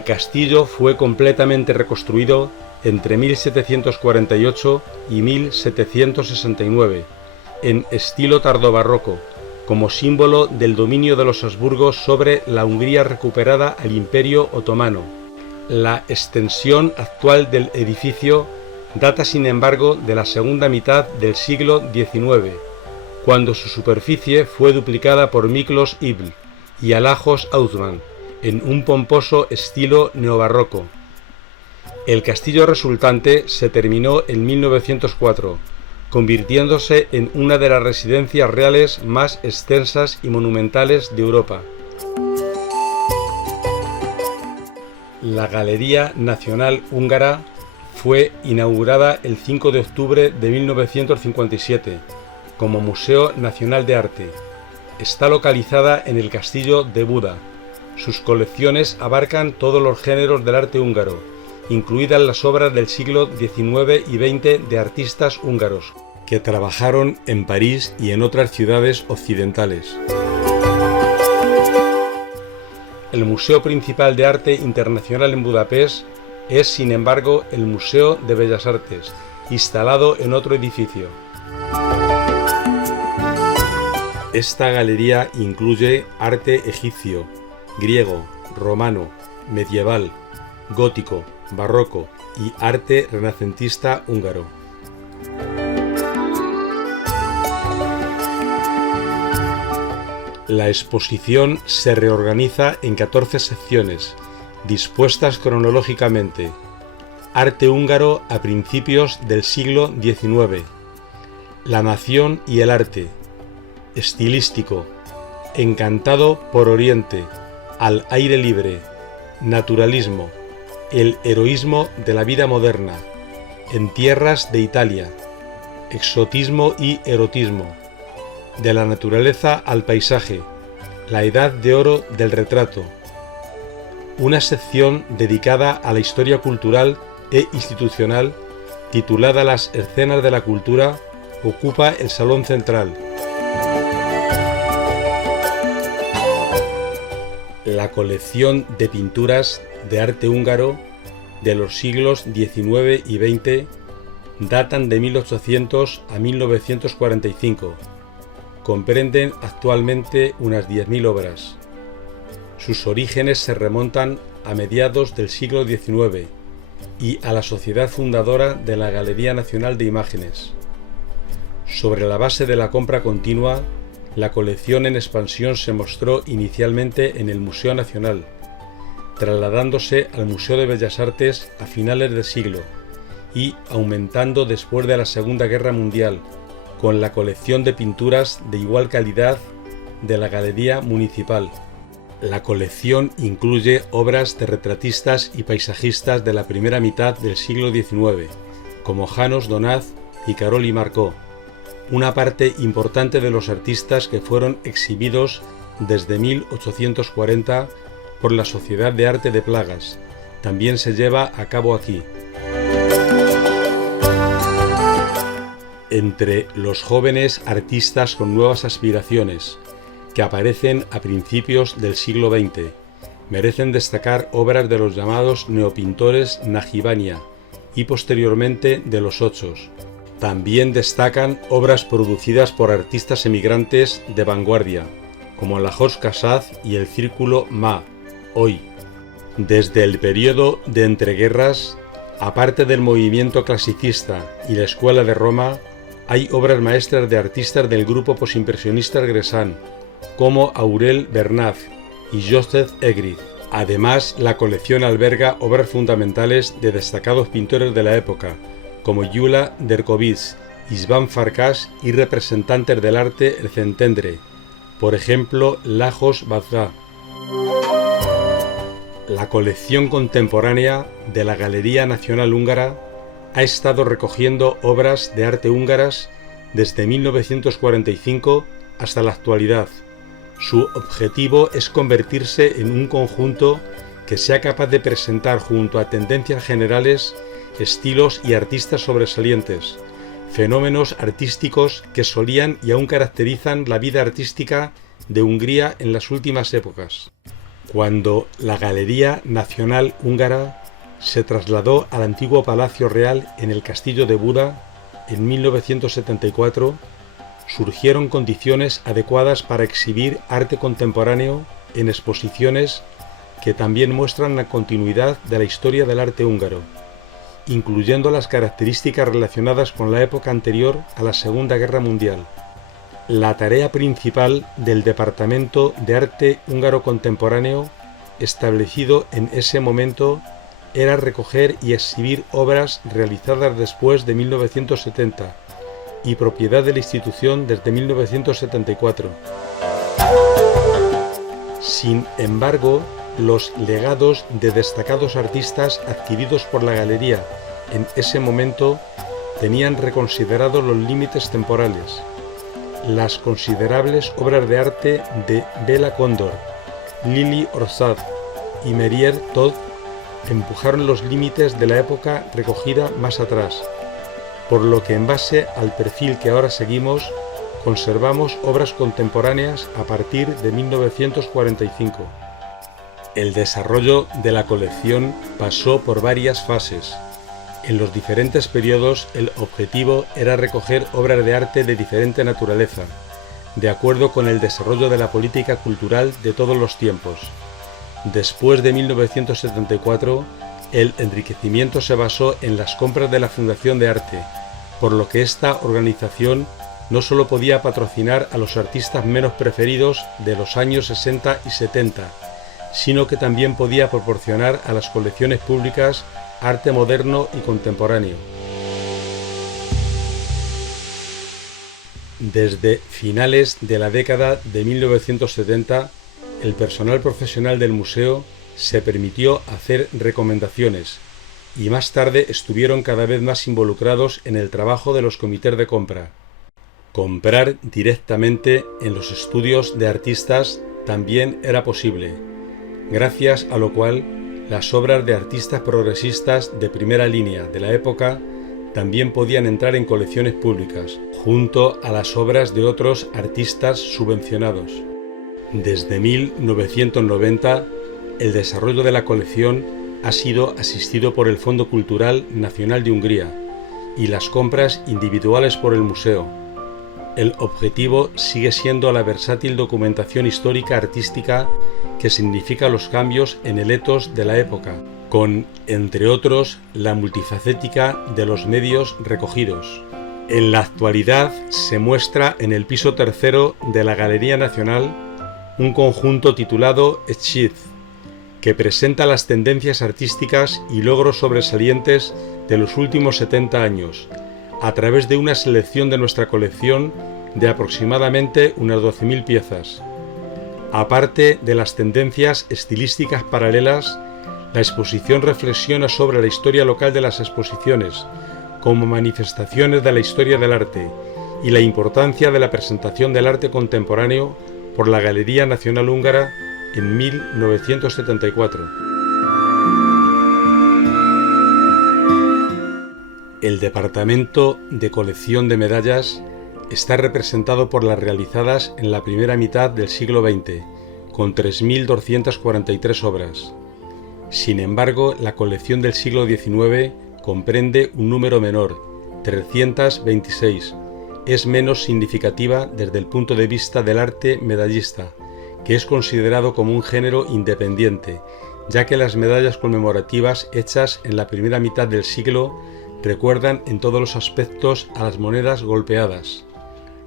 El castillo fue completamente reconstruido entre 1748 y 1769, en estilo tardobarroco, como símbolo del dominio de los Habsburgos sobre la Hungría recuperada al Imperio Otomano. La extensión actual del edificio data, sin embargo, de la segunda mitad del siglo XIX, cuando su superficie fue duplicada por Miklos Ibl y Alajos Hausmann, en un pomposo estilo neobarroco. El castillo resultante se terminó en 1904, convirtiéndose en una de las residencias reales más extensas y monumentales de Europa. La Galería Nacional Húngara fue inaugurada el 5 de octubre de 1957 como Museo Nacional de Arte. Está localizada en el Castillo de Buda. Sus colecciones abarcan todos los géneros del arte húngaro, incluidas las obras del siglo XIX y XX de artistas húngaros, que trabajaron en París y en otras ciudades occidentales. El Museo Principal de Arte Internacional en Budapest es, sin embargo, el Museo de Bellas Artes, instalado en otro edificio. Esta galería incluye arte egipcio, griego, romano, medieval, gótico, barroco y arte renacentista húngaro. La exposición se reorganiza en 14 secciones, dispuestas cronológicamente. Arte húngaro a principios del siglo XIX. La nación y el arte. Estilístico. Encantado por Oriente. Al aire libre. Naturalismo. El heroísmo de la vida moderna. En tierras de Italia. Exotismo y erotismo. De la naturaleza al paisaje. La edad de oro del retrato. Una sección dedicada a la historia cultural e institucional, titulada Las escenas de la cultura, ocupa el salón central. La colección de pinturas de arte húngaro de los siglos XIX y XX datan de 1800 a 1945. Comprenden actualmente unas 10.000 obras. Sus orígenes se remontan a mediados del siglo XIX y a la sociedad fundadora de la Galería Nacional de Imágenes. Sobre la base de la compra continua, la colección en expansión se mostró inicialmente en el Museo Nacional, trasladándose al Museo de Bellas Artes a finales del siglo y aumentando después de la Segunda Guerra Mundial, con la colección de pinturas de igual calidad de la Galería Municipal. La colección incluye obras de retratistas y paisajistas de la primera mitad del siglo XIX, como János Donát y Karoly Markó, una parte importante de los artistas que fueron exhibidos desde 1840 por la Sociedad de Arte de Plagas. También se lleva a cabo aquí. Entre los jóvenes artistas con nuevas aspiraciones, que aparecen a principios del siglo XX, merecen destacar obras de los llamados neopintores Nagybania y posteriormente de los Ochos. También destacan obras producidas por artistas emigrantes de vanguardia, como Lajos Casaz y el Círculo Ma, hoy. Desde el periodo de entreguerras, aparte del movimiento clasicista y la Escuela de Roma, hay obras maestras de artistas del grupo posimpresionista Gresán, como Aurel Bernat y Joseph Egrid. Además, la colección alberga obras fundamentales de destacados pintores de la época, como Gyula Derkovits, István Farkas y representantes del arte Szentendre, por ejemplo Lajos Bazga. La colección contemporánea de la Galería Nacional Húngara ha estado recogiendo obras de arte húngaras desde 1945 hasta la actualidad. Su objetivo es convertirse en un conjunto que sea capaz de presentar junto a tendencias generales, estilos y artistas sobresalientes, fenómenos artísticos que solían y aún caracterizan la vida artística de Hungría en las últimas épocas. cuando la Galería Nacional Húngara se trasladó al antiguo Palacio Real en el Castillo de Buda en 1974, surgieron condiciones adecuadas para exhibir arte contemporáneo en exposiciones que también muestran la continuidad de la historia del arte húngaro, incluyendo las características relacionadas con la época anterior a la Segunda Guerra Mundial. La tarea principal del Departamento de Arte Húngaro Contemporáneo, establecido en ese momento, era recoger y exhibir obras realizadas después de 1970 y propiedad de la institución desde 1974. Sin embargo, los legados de destacados artistas adquiridos por la galería en ese momento tenían reconsiderados los límites temporales. Las considerables obras de arte de Bela Kondor, Lili Orsad y Merier Todd empujaron los límites de la época recogida más atrás, por lo que en base al perfil que ahora seguimos, conservamos obras contemporáneas a partir de 1945. El desarrollo de la colección pasó por varias fases. En los diferentes periodos el objetivo era recoger obras de arte de diferente naturaleza, de acuerdo con el desarrollo de la política cultural de todos los tiempos. Después de 1974, el enriquecimiento se basó en las compras de la Fundación de Arte, por lo que esta organización no solo podía patrocinar a los artistas menos preferidos de los años 60 y 70, sino que también podía proporcionar a las colecciones públicas arte moderno y contemporáneo. Desde finales de la década de 1970, el personal profesional del museo se permitió hacer recomendaciones y más tarde estuvieron cada vez más involucrados en el trabajo de los comités de compra. Comprar directamente en los estudios de artistas también era posible, gracias a lo cual las obras de artistas progresistas de primera línea de la época también podían entrar en colecciones públicas, junto a las obras de otros artistas subvencionados. Desde 1990, el desarrollo de la colección ha sido asistido por el Fondo Cultural Nacional de Hungría y las compras individuales por el museo. El objetivo sigue siendo la versátil documentación histórica artística que significa los cambios en el etos de la época, con, entre otros, la multifacética de los medios recogidos. En la actualidad se muestra en el piso tercero de la Galería Nacional un conjunto titulado Etchid, que presenta las tendencias artísticas y logros sobresalientes de los últimos 70 años, a través de una selección de nuestra colección de aproximadamente unas 12.000 piezas. Aparte de las tendencias estilísticas paralelas, la exposición reflexiona sobre la historia local de las exposiciones, como manifestaciones de la historia del arte, y la importancia de la presentación del arte contemporáneo por la Galería Nacional Húngara en 1974. El Departamento de Colección de Medallas está representado por las realizadas en la primera mitad del siglo XX, con 3.243 obras. Sin embargo, la colección del siglo XIX comprende un número menor, 326. Es menos significativa desde el punto de vista del arte medallista, que es considerado como un género independiente, ya que las medallas conmemorativas hechas en la primera mitad del siglo recuerdan en todos los aspectos a las monedas golpeadas.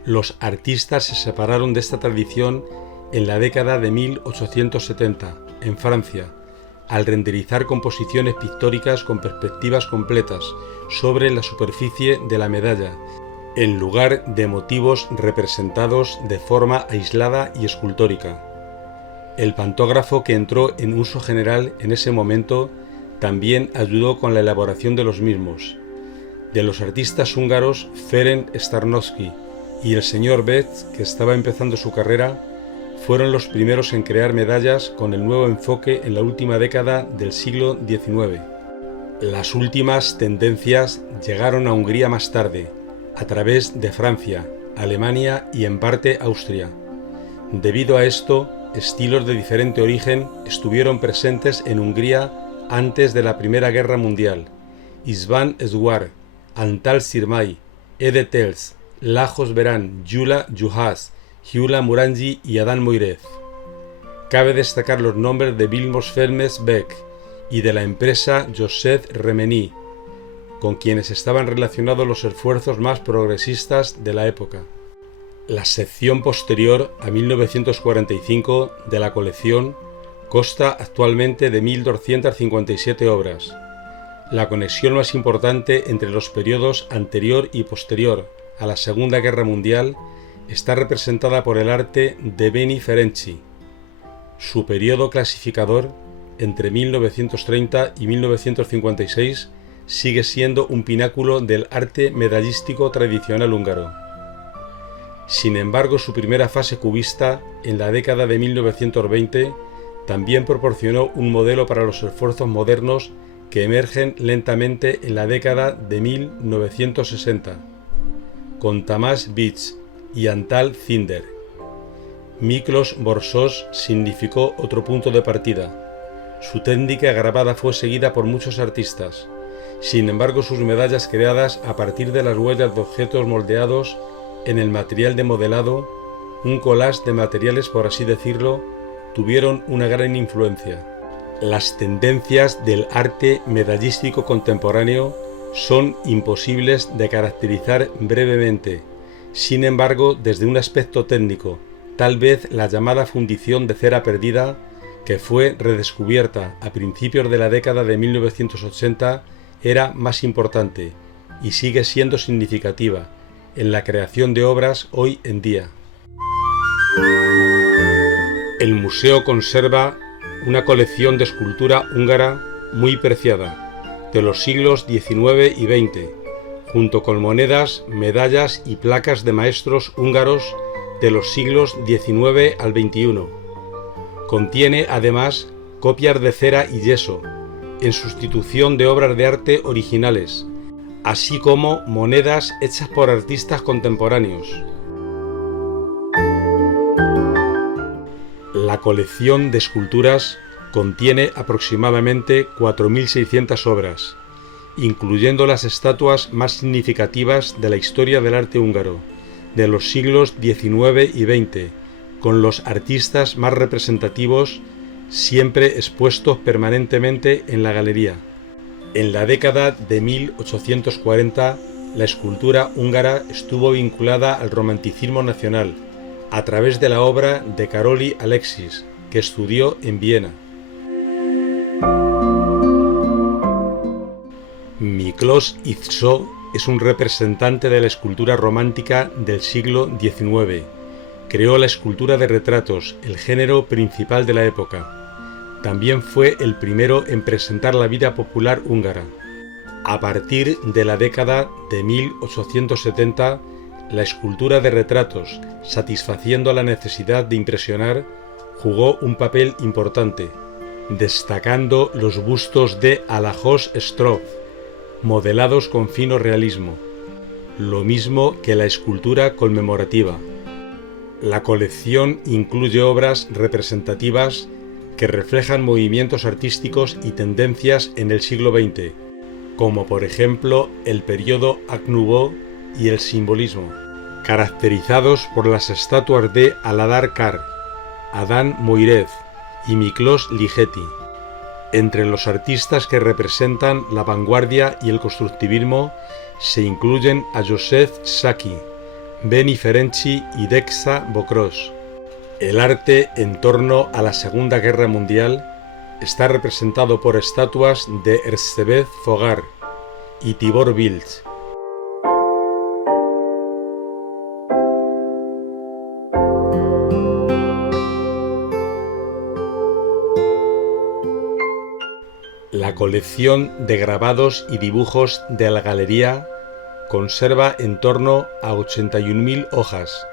Los artistas se separaron de esta tradición en la década de 1870, en Francia, al renderizar composiciones pictóricas con perspectivas completas sobre la superficie de la medalla, en lugar de motivos representados de forma aislada y escultórica. El pantógrafo, que entró en uso general en ese momento, también ayudó con la elaboración de los mismos. De los artistas húngaros, Ferenc Starnowski y el señor Betz, que estaba empezando su carrera, fueron los primeros en crear medallas con el nuevo enfoque en la última década del siglo XIX. Las últimas tendencias llegaron a Hungría más tarde, a través de Francia, Alemania y en parte Austria. Debido a esto, estilos de diferente origen estuvieron presentes en Hungría antes de la Primera Guerra Mundial. István Szuár, Antal Szirmai, Ede Tels, Lajos Berán, Gyula Juhász, Gyula Murányi y Adán Moirez. Cabe destacar los nombres de Vilmos Felmes Beck y de la empresa Joseph Remeni, con quienes estaban relacionados los esfuerzos más progresistas de la época. La sección posterior a 1945 de la colección consta actualmente de 1.257 obras. La conexión más importante entre los periodos anterior y posterior a la Segunda Guerra Mundial está representada por el arte de Beni Ferenczi. Su periodo clasificador, entre 1930 y 1956, sigue siendo un pináculo del arte medallístico tradicional húngaro. Sin embargo, su primera fase cubista, en la década de 1920, también proporcionó un modelo para los esfuerzos modernos que emergen lentamente en la década de 1960, con Tamás Vich y Antal Zinder. Miklos Borsós significó otro punto de partida. Su técnica grabada fue seguida por muchos artistas. Sin embargo, sus medallas creadas a partir de las huellas de objetos moldeados en el material de modelado, un collage de materiales por así decirlo, tuvieron una gran influencia. Las tendencias del arte medallístico contemporáneo son imposibles de caracterizar brevemente. Sin embargo, desde un aspecto técnico, tal vez la llamada fundición de cera perdida, que fue redescubierta a principios de la década de 1980, era más importante y sigue siendo significativa en la creación de obras hoy en día. El museo conserva una colección de escultura húngara muy preciada, de los siglos XIX y XX, junto con monedas, medallas y placas de maestros húngaros de los siglos XIX al XXI. Contiene además copias de cera y yeso, en sustitución de obras de arte originales, así como monedas hechas por artistas contemporáneos. La colección de esculturas contiene aproximadamente 4.600 obras, incluyendo las estatuas más significativas de la historia del arte húngaro, de los siglos XIX y XX, con los artistas más representativos siempre expuestos permanentemente en la galería. En la década de 1840, la escultura húngara estuvo vinculada al romanticismo nacional, a través de la obra de Károly Alexis, que estudió en Viena. Miklós Itzó es un representante de la escultura romántica del siglo XIX. Creó la escultura de retratos, el género principal de la época. También fue el primero en presentar la vida popular húngara. A partir de la década de 1870, la escultura de retratos, satisfaciendo la necesidad de impresionar, jugó un papel importante, destacando los bustos de Alajos Stroff, modelados con fino realismo, lo mismo que la escultura conmemorativa. La colección incluye obras representativas que reflejan movimientos artísticos y tendencias en el siglo XX, como por ejemplo el periodo Art Nouveau y el simbolismo, caracterizados por las estatuas de Aladar Kár, Adán Moirez y Miklós Ligeti. Entre los artistas que representan la vanguardia y el constructivismo se incluyen a József Szaky, Beni Ferenczi y Dexa Bokros. El arte en torno a la Segunda Guerra Mundial está representado por estatuas de Erzsébet Fogar y Tibor Bilcs. La colección de grabados y dibujos de la galería conserva en torno a 81.000 hojas,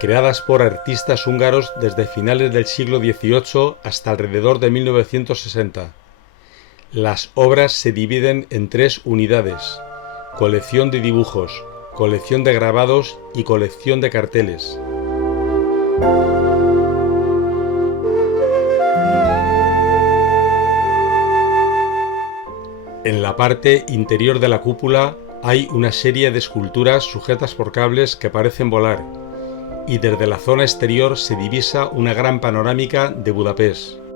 creadas por artistas húngaros desde finales del siglo XVIII hasta alrededor de 1960. Las obras se dividen en 3 unidades: colección de dibujos, colección de grabados y colección de carteles. En la parte interior de la cúpula hay una serie de esculturas sujetas por cables que parecen volar, y desde la zona exterior se divisa una gran panorámica de Budapest.